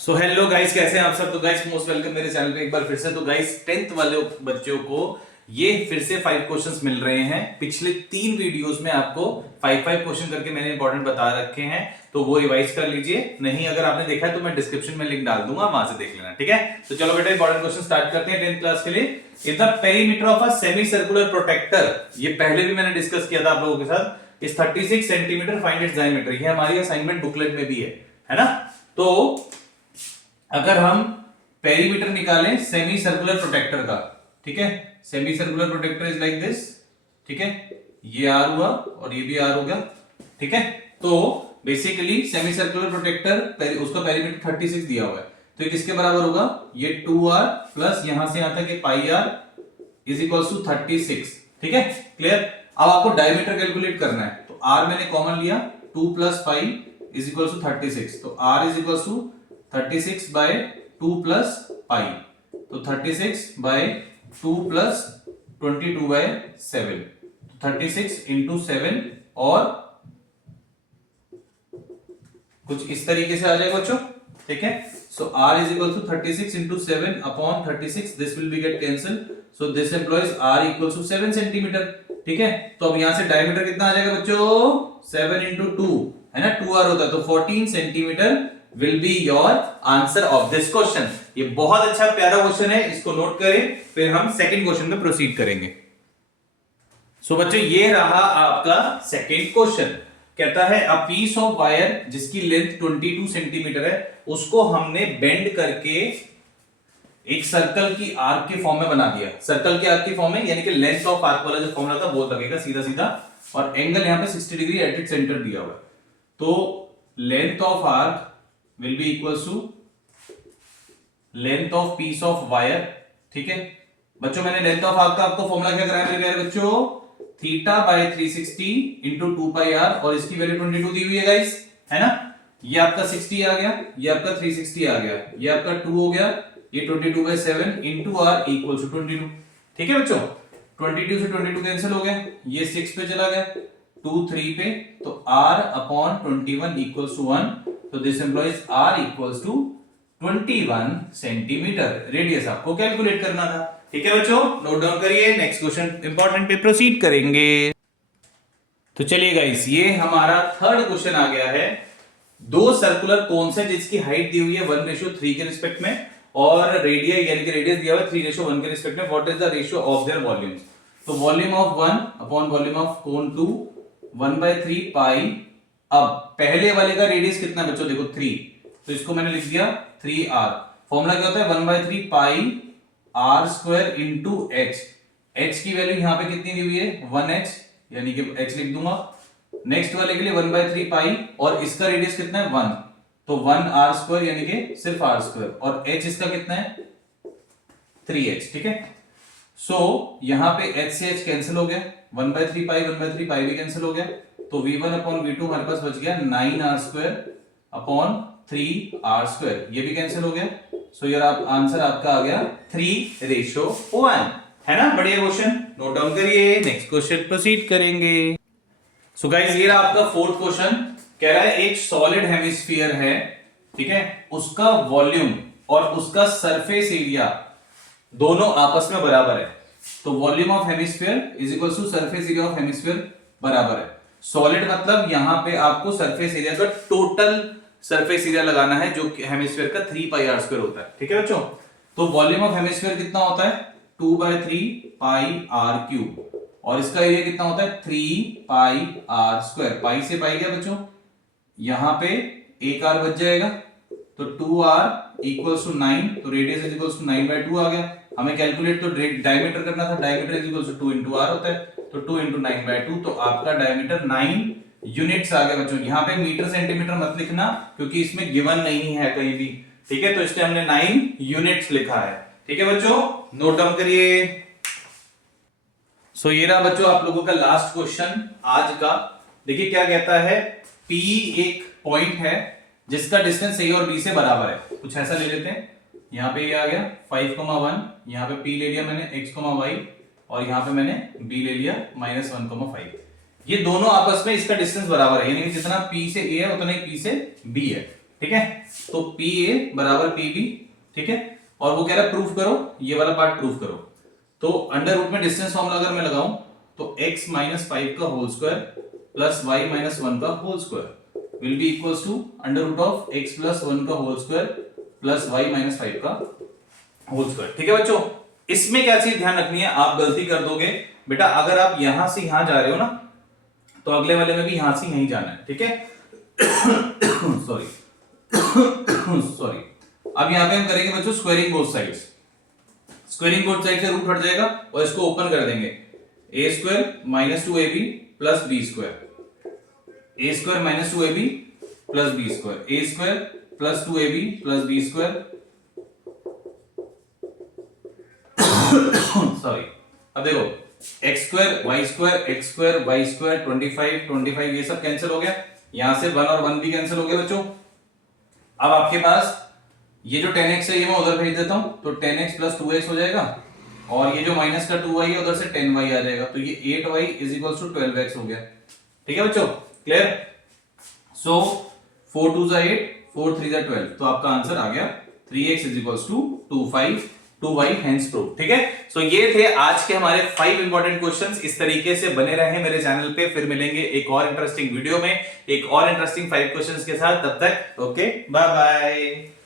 So hello guys, कैसे हैं आप सब। तो गाइस मोस्ट वेलकम मेरे चैनल पे एक बार फिर से। तो गाइस 10th वाले बच्चों को ये फिर से 5 क्वेश्चंस मिल रहे हैं। पिछले 3 वीडियोस में आपको 5 क्वेश्चन करके मैंने इंपॉर्टेंट बता रखे हैं, तो वो रिवाइज कर लीजिए। नहीं अगर आपने देखा है तो मैं डिस्क्रिप्शन में लिंक डाल दूंगा, वहां से देख लेना, ठीक है। तो चलो बेटा इंपॉर्टेंट क्वेश्चन स्टार्ट करते हैं 10th क्लास के लिए। In the perimeter of a semi circular protractor, ये पहले भी मैंने डिस्कस किया था आप लोगों के साथ। इस 36 सेंटीमीटर, फाइंड इट्स डायमीटर, ये हमारी असाइनमेंट बुकलेट में भी है ना। तो अगर हम पेरीमीटर निकालें सेमी सर्कुलर प्रोटेक्टर का, ठीक है, semi circular protractor is like this, ठीक है, ये आर हुआ और ये भी आर हो गया, ठीक है। तो बेसिकली सेमी सर्कुलर प्रोटेक्टर उसका पेरीमीटर 36 दिया हुआ है, तो ये किसके बराबर होगा, ये 2r प्लस यहां से यहां तक पाई आर इज इक्वल टू 36, ठीक है, क्लियर। अब आपको डायमीटर कैलकुलेट करना है, तो r मैंने कॉमन लिया, 2 plus pi is equal to 36, तो r is equal to 36 by 2 plus pi, तो 36 बाय 2 प्लस 22 बाय 7, 36 इंटू 7, और कुछ इस तरीके से आ जाएगा बच्चों, ठीक है। So r is equal to 36 into 7 upon 36, this will be get cancel, so this implies r equal to 7 centimetre, ठीक है। तो अब यहां से डायमीटर कितना आ जाएगा बच्चों, 7 इंटू 2 है ना, 2r होता है, तो 14 centimetre will be your answer of this question। ये बहुत अच्छा प्यारा क्वेश्चन है, इसको नोट करें, फिर हम सेकंड क्वेश्चन में प्रोसीड करेंगे। सो बच्चों ये रहा आपका सेकंड क्वेश्चन। कहता है अ पीस ऑफ वायर जिसकी लेंथ 22 सेंटीमीटर है, उसको हमने बेंड करके एक सर्कल की आर्क के फॉर्म में बना दिया। सर्कल के आर्क की फॉर्म में, यानी कि लेंथ ऑफ आर्क वाला जो फॉर्मूला था वो लगेगा सीधा सीधा, और एंगल यहां पे 60 डिग्री एट इट्स सेंटर दिया हुआ है। तो length of arc will be equals to length of piece of wire, ठीक है बच्चों। मैंने लेंथ ऑफ आर्क का आपको फॉर्मूला क्या कराया मेरे प्यारे बच्चों, theta by 360 into 2 pi r, और इसकी वैल्यू 22 दी हुई है गाइस, है ना। ये आपका 60 आ गया, ये आपका 360 आ गया, ये आपका 2 हो गया, ये 22 by 7 into r equal to 22, ठीक है बच्चों। 22 से 22 कैंसिल हो गया, ये 6 पे चला गया, 2 3 पे, तो r अपॉन 21 इक्वल्स टू 1, तो this implies r equals to 21 centimetre. Radius आपको कैलकुलेट करना था, ठीक है बच्चों, नोट डाउन करिए। नेक्स्ट क्वेश्चन इंपॉर्टेंट पे प्रोसीड करेंगे। तो चलिए गाइस, ये हमारा थर्ड क्वेश्चन आ गया है। दो सर्कुलर कोन्स हैं जिसकी हाइट दी हुई है 1:3 के रिस्पेक्ट में, और रेडियस यानी कि रेडियस दिया हुआ है 3:1 के रिस्पेक्ट में। What is the ratio of their volumes, तो volume of 1 upon volume of cone 2 1/3 pi. अब पहले वाले का रेडियस कितना बच्चों, देखो 3, तो इसको मैंने लिख दिया 3r। फॉर्मूला क्या होता है, 1/3 पाई r square into h। h की वैल्यू यहां पे कितनी दी हुई है, 1h, यानी कि h लिख दूंगा। नेक्स्ट वाले के लिए 1/3 पाई, और इसका रेडियस कितना है 1, तो 1r स्क्वायर यानी कि सिर्फ r स्क्वायर, और h इसका कितना है 3h, ठीक है। सो यहां पे h से h कैंसिल हो गया, 1/3 पाई भी कैंसिल हो गया, तो v1 अपॉन v2 हमारे पास बच गया 9r square upon 3r square, ये भी कैंसिल हो गया। सो यार आप आंसर आपका आ गया 3:1, है ना। बढ़िया क्वेश्चन, नोट डाउन करिए, नेक्स्ट क्वेश्चन प्रोसीड करेंगे। सो गाइस ये रहा आपका फोर्थ क्वेश्चन। कह रहा है एक सॉलिड हेमिस्फीयर है, ठीक है, उसका वॉल्यूम और उसका सरफेस एरिया दोनों आपस में बराबर है। तो volume of hemisphere is equal to surface area of hemisphere बराबर है। सॉलिड मतलब यहां पे आपको सरफेस एरिया का टोटल सरफेस एरिया लगाना है, जो हेमिस्फीयर का 3 पाई आर स्क्वायर होता है, ठीक है बच्चों। तो वॉल्यूम ऑफ हेमिस्फीयर कितना होता है, 2/3 पाई आर क्यूब, और इसका एरिया कितना होता है 3 पाई आर स्क्वायर। पाई से पाई गया बच्चों, यहां पे एक आर बच जाएगा, तो 2r इक्वल्स टू 9, तो रेडियस इज इक्वल्स टू 9/2 आ गया। हमें कैलकुलेट तो डायमीटर करना था, diameter is equals to 2 into r होता है, तो 2 इंटू 9/2, तो आपका डायमीटर 9 यूनिट्स आ गया बच्चों। यहां पे मीटर सेंटीमीटर मत लिखना, क्योंकि इसमें गिवन नहीं है कहीं भी, ठीक है, तो इसलिए हमने 9 यूनिट्स लिखा है, ठीक है बच्चों, नोट डाउन करिए। सो ये रहा बच्चों आप लोगों का लास्ट क्वेश्चन आज का। देखिए क्या कहता है, P एक पॉइंट है जिसका डिस्टेंस A और B से बराबर है। कुछ ऐसा ले लेते हैं, यहाँ पे ये आ गया 5,1, यहाँ पे P ले लिया मैंने x,y, और यहाँ पे मैंने B ले लिया -1,5। ये दोनों आपस में इसका डिस्टेंस बराबर है, यानी कि जितना P से A है उतना ही P से B है। ठीक है, तो पी ए बराबर पी बी, ठीक है, और वो कह रहा है प्रूफ करो, ये वाला पार्ट प्रूफ करो। तो अंडर रूट में डिस्टेंस फॉर्मूला अगर मैं लगाऊं तो x माइनस 5 का whole square plus y minus 1 का whole square will be equals to under root of x plus 1 का whole square plus y minus 5 का होल स्क्वायर। ठीक है बच्चों, इसमें क्या चीज ध्यान रखनी है, आप गलती कर दोगे बेटा, अगर आप यहां से यहां जा रहे हो ना तो अगले वाले में भी यहां से यहीं जाना है, ठीक है। सॉरी सॉरी, अब यहां पे हम करेंगे बच्चों squaring both sides. Squaring both side से रूट हट जाएगा और इसको ओपन कर देंगे, a square minus 2ab plus b square, a square minus 2ab plus b square, a square plus 2ab plus b square. Sorry, अब देखो x square y square x square y square 25 25 ये सब cancel हो गया, यहां से 1 और 1 भी कैंसिल हो गया बच्चों। अब आपके पास ये जो 10x है ये मैं उधर भेज देता हूं, तो 10x प्लस 2x हो जाएगा, और ये जो माइनस का 2y है उधर से 10y आ जाएगा, तो ये 8y is equals to 12x हो गया। ठीक है बच्चों, क्लियर। सो 4 2 8 4 3 12, तो आपका आंसर आ गया 3x is equals to 25 2y hence prove. ठीक है, सो ये थे आज के हमारे 5 इंपॉर्टेंट क्वेश्चंस। इस तरीके से बने रहे मेरे चैनल पे, फिर मिलेंगे एक और इंटरेस्टिंग वीडियो में एक और इंटरेस्टिंग 5 क्वेश्चंस के साथ। तब तक ओके, बाय बाय।